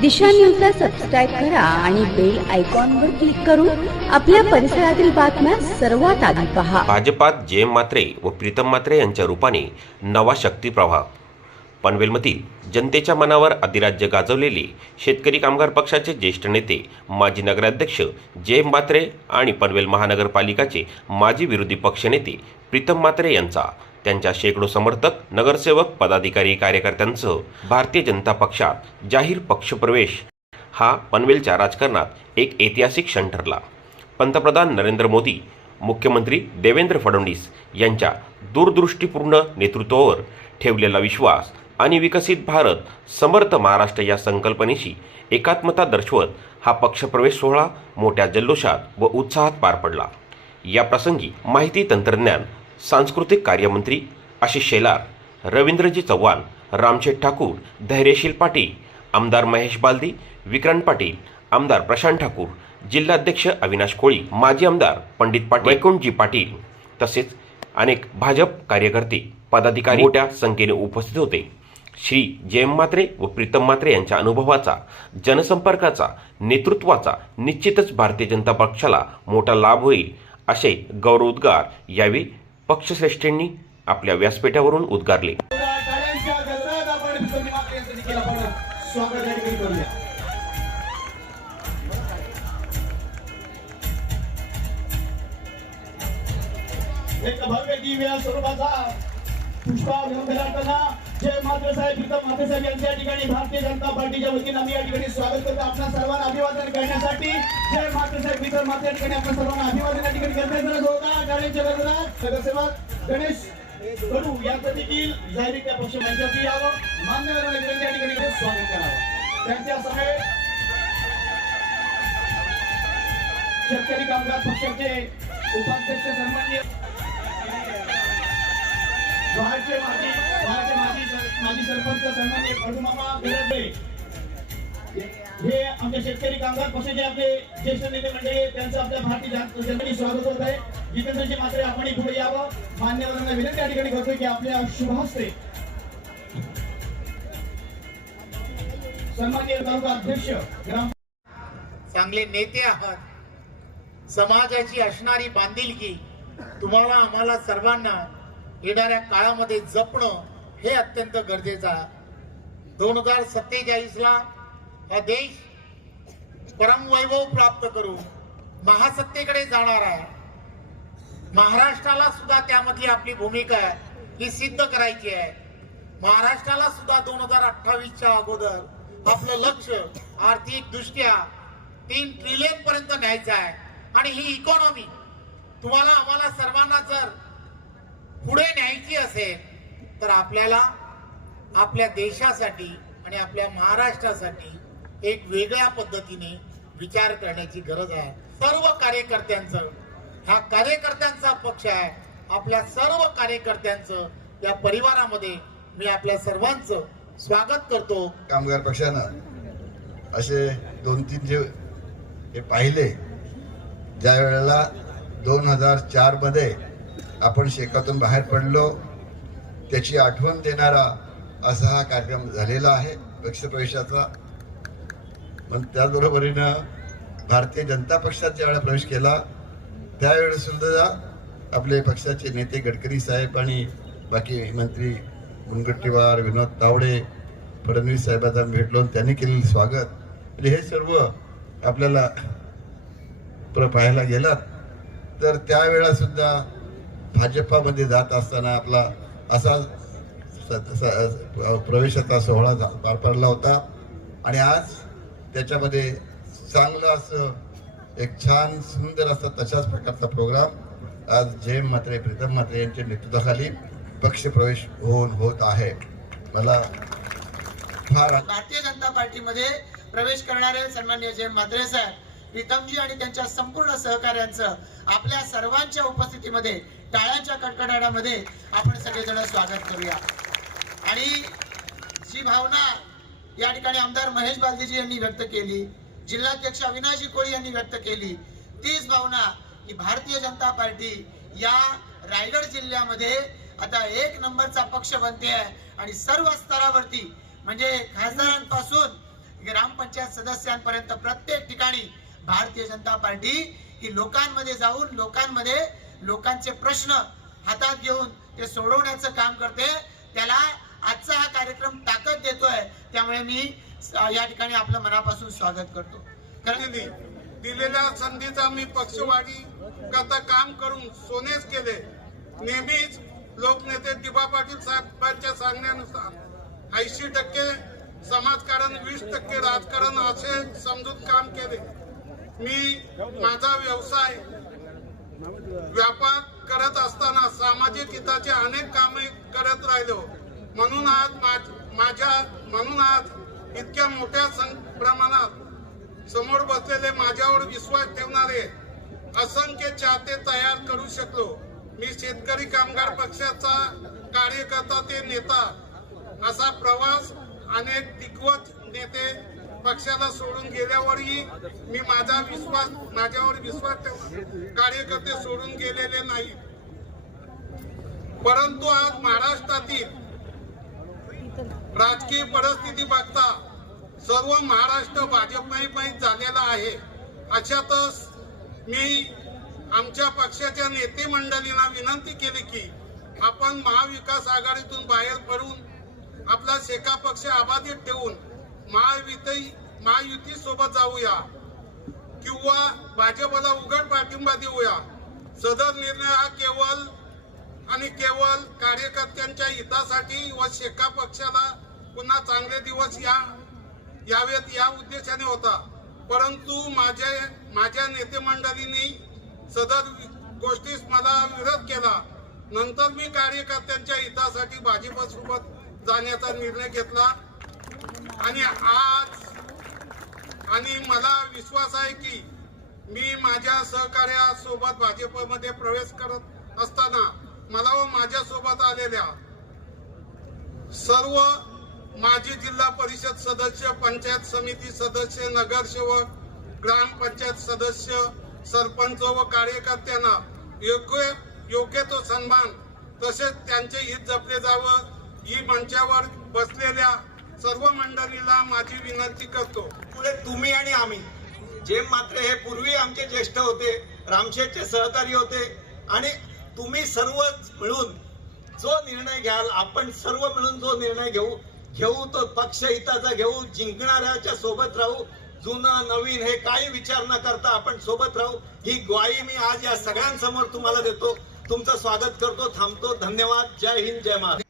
दिशा न्यूजला सबस्क्राईब करा आणि बेल आयकॉनवर क्लिक करून आपल्या परिसरातील बातम्या सर्वात आधी पहा. भाजपात जयम मात्रे व प्रीतम मात्रे यांच्या रूपाने नवा शक्ती प्रवाह पनवेलमधील जनतेच्या मनावर अधिराज्य गाजवलेले शेतकरी कामगार पक्षाचे ज्येष्ठ नेते माजी नगराध्यक्ष जयम मात्रे आणि पनवेल महानगरपालिकाचे माजी विरोधी पक्षनेते प्रीतम मात्रे यांचा त्यांच्या शेकडो समर्थक नगरसेवक पदाधिकारी कार्यकर्त्यांसह भारतीय जनता पक्षात जाहीर पक्षप्रवेश हा पनवेलच्या राजकारणात एक ऐतिहासिक क्षण ठरला. पंतप्रधान नरेंद्र मोदी मुख्यमंत्री देवेंद्र फडणवीस यांच्या दूरदृष्टीपूर्ण नेतृत्वावर ठेवलेला विश्वास आणि विकसित भारत समर्थ महाराष्ट्र या संकल्पनेशी एकात्मता दर्शवत हा पक्षप्रवेश सोहळा मोठ्या जल्लोषात व उत्साहात पार पडला. या प्रसंगी माहिती तंत्रज्ञान सांस्कृतिक कार्यमंत्री आशिष शेलार रवींद्रजी चव्हाण रामशेठ ठाकूर धैर्यशील पाटील आमदार महेश बालदी विक्रांत पाटील आमदार प्रशांत ठाकूर जिल्हाध्यक्ष अविनाश कोळी माजी आमदार पंडित पाटील वैकुंठजी पाटील तसेच अनेक भाजप कार्यकर्ते पदाधिकारी मोठ्या संख्येने उपस्थित होते. श्री जयम मात्रे व प्रीतम मात्रे यांच्या अनुभवाचा जनसंपर्काचा नेतृत्वाचा निश्चितच भारतीय जनता पक्षाला मोठा लाभ होईल असे गौरवोद्गार यावेळी पक्षश्रेष्ठींनी आपल्या व्यासपीठावरून उद्गारले. एक भव्य दिव्य स्वरूपाचा पुष्पाभिनंदन जय मात्र साहेब प्रीतम मात्र साहेब यांच्या ठिकाणी भारतीय जनता पार्टीच्या वतीने आम्ही या ठिकाणी स्वागत करतो. आपल्या सर्वांना अभिवादन करण्यासाठी जय मात्र साहेब प्रीतम मात्र या ठिकाणी आपल्या सर्वांना अभिवादन या ठिकाणी करता होता टाळ्यांच्या गजरात नगरसेवक गणेश कडू यांचं देखील जाहीर त्या पक्ष मंचाची यावं. मान्यवरांना विनंती या ठिकाणी स्वागत करावं. त्यांच्या समेत शेतकरी कामगार पक्षाचे उपाध्यक्ष सन्मान्य. जवाहरचे माजी जवाहरचे माजी सर- माजी सरपंच सन्मान्य कडूमामा बिरडे हे आमच्या शेतकरी कामगार पक्षाचे आपले ज्येष्ठ नेते मंडळी त्यांचं आपल्या भारतीय जनतेने स्वागत होत आहे. जितेंद्रजी मात्र आपण पुढे यावं. मान्यवरांना विनंती या ठिकाणी करतोय की आपल्या शुभ हस्ते सन्मान्य तालुका अध्यक्ष ग्राम चांगले नेते आहात. समाजाची असणारी बांधिलकी तुम्हाला आम्हाला सर्वांना येणाऱ्या काळामध्ये जपणं हे अत्यंत गरजेचं आहे. दोन हजार सत्तेचाळीसला हा देश परमवैभव प्राप्त करून महासत्तेकडे जाणार आहे. महाराष्ट्राला सुद्धा त्यामधली आपली भूमिका ही सिद्ध करायची आहे. महाराष्ट्राला सुद्धा दोन हजार अठ्ठावीसच्या अगोदर आपलं लक्ष आर्थिक दृष्ट्या तीन ट्रिलियन पर्यंत न्यायचं आहे. आणि ही इकॉनॉमी तुम्हाला आम्हाला सर्वांना जर पुढे न्यायची असेल तर आपल्याला आपल्या देशासाठी आणि आपल्या महाराष्ट्रासाठी एक वेगळ्या पद्धतीने विचार करण्याची गरज आहे. सर्व कार्यकर्त्यांचं हा कार्यकर्त्यांचा पक्ष आहे. आपल्या सर्व कार्यकर्त्यांचं या परिवारामध्ये मी आपल्या सर्वांचं स्वागत करतो. कामगार पक्षानं असे दोन तीन जे हे पाहिले ज्या वेळेला दोन हजार चारमध्ये आपण शेकातून बाहेर पडलो त्याची आठवण देणारा असा हा कार्यक्रम झालेला आहे. पक्षप्रवेशाचा पण त्याचबरोबरीनं भारतीय जनता पक्षात ज्यावेळेला प्रवेश केला त्यावेळेस सुद्धा आपले पक्षाचे नेते गडकरी साहेब आणि बाकी मंत्री मुनगट्टीवार विनोद तावडे फडणवीस साहेबांना भेटलो त्यांनी केलेलं स्वागत. म्हणजे हे सर्व आपल्याला प्र पाहायला गेलात. तर त्यावेळा सुद्धा भाजपामध्ये जात असताना आपला असा स- स- प्रवेशाचा सोहळा झा- पार पडला होता. आणि आज त्याच्यामध्ये चांगलं असं एक छान सुंदर असा तशाच प्रकारचा प्रोग्राम आज जयम म्हात्रे प्रीतम म्हात्रे यांच्या नेतृत्वाखाली पक्षप्रवेश होऊन होत आहे. मला फार भारतीय जनता पार्टीमध्ये प्रवेश करणारे सन्मान्य जय म्हात्रे साहेब प्रीतमजी आणि त्यांच्या संपूर्ण सहकार्यांचं आपल्या सर्वांच्या उपस्थितीमध्ये टाळ्यांच्या कडकडाटामध्ये आपण सगळेजण स्वागत करूया. आणि जी भावना या ठिकाणी आमदार महेश बालदीजी यांनी व्यक्त केली जिल्हाध्यक्ष अविनाशजी कोळी यांनी व्यक्त केली तीच भावना की भारतीय जनता पार्टी या रायगड जिल्ह्यामध्ये आता एक नंबरचा पक्ष बनते आहे आणि सर्व स्तरावरती म्हणजे खासदारांपासून ग्रामपंचायत सदस्यांपर्यंत प्रत्येक ठिकाणी भारतीय जनता पार्टी ही लोकांमध्ये जाऊन लोकांमध्ये लोकांचे प्रश्न हातात घेऊन ते सोडवण्याचं काम करते. त्याला आजचा हा कार्यक्रम ताकद देतोय. त्यामुळे मी या ठिकाणी आपलं मनापासून स्वागत करतो. कारण दिलेल्या संधीचा मी पक्षवाढी करता काम करून सोनेच केले. नेहमीच लोकनेते दिबा पाटील साहेबांच्या सांगण्यानुसार ऐंशी टक्के समाजकारण वीस टक्के राजकारण असे समजून काम केले. मी माझा व्यवसाय व्यापार करत असताना सामाजिक हिताचे अनेक कामे करत राहिलो. म्हणून आज माझ्या म्हणून आज इतक्या मोठ्या सं- प्रमाणात समोर बसलेले माझ्यावर विश्वास ठेवणारे असंख्य चाहते तयार करू शकलो. मी शेतकरी कामगार पक्षाचा कार्यकर्ता ते नेता असा प्रवास अनेक दिग्गज नेते पक्षाला सोडून गेल्यावरही मी माझा विश्वास माझ्यावर विश्वास ठेवून कार्यकर्ते सोडून गेलेले नाही. परंतु आज महाराष्ट्रातील राजकीय परिस्थिती बघता सर्व महाराष्ट्र भाजपमय झालेला आहे. अशातच मी आमच्या पक्षाच्या नेते मंडळींना विनंती केली की आपण महाविकास आघाडीतून बाहेर पडून आपला शेका पक्ष अबाधित ठेवून महायुती महायुती सोबत जाऊया. किंवा भाजपला उघड पाठिंबा देऊया. सदर निर्णय हा केवळ आणि केवळ कार्यकर्त्यांच्या हितासाठी व शेका पक्षाला पुन्हा चांगले दिवस या यावेत या उद्देशाने होता. परंतु माझ्या माझ्या नेते मंडळींनी सदर गोष्टीस मला विरोध केला. नंतर मी कार्यकर्त्यांच्या हितासाठी भाजपसोबत जाण्याचा निर्णय घेतला. आणि आज आणि मला विश्वास आहे की मी माझ्या सहकार्यासोबत भाजपमध्ये प्रवेश करत असताना मला व माझ्यासोबत आलेल्या सर्व माजी जिल्हा परिषद सदस्य पंचायत समिती सदस्य नगरसेवक ग्रामपंचायत सदस्य सरपंच व कार्यकर्त्यांना योग्य योग्य तो सन्मान तसेच त्यांचे हित जपले जावं ही मंचावर बसलेल्या सर्व मंडळीला माझी विनंती करतो. पुढे तुम्ही आणि आम्ही. जे मात्र हे पूर्वी आमचे ज्येष्ठ होते रामशेठचे सहकारी होते आणि तुम्ही सर्व मिळून जो निर्णय घ्याल आपण सर्व मिळून जो निर्णय घेऊ घेऊ तो पक्ष हिताचा घेऊ जिंकणाऱ्याच्या सोबत राहू जुनं नवीन हे काही विचार न करता आपण सोबत राहू ही ग्वाही मी आज या सगळ्यांसमोर तुम्हाला देतो. तुमचं स्वागत करतो थांबतो. धन्यवाद. जय हिंद जय महाराज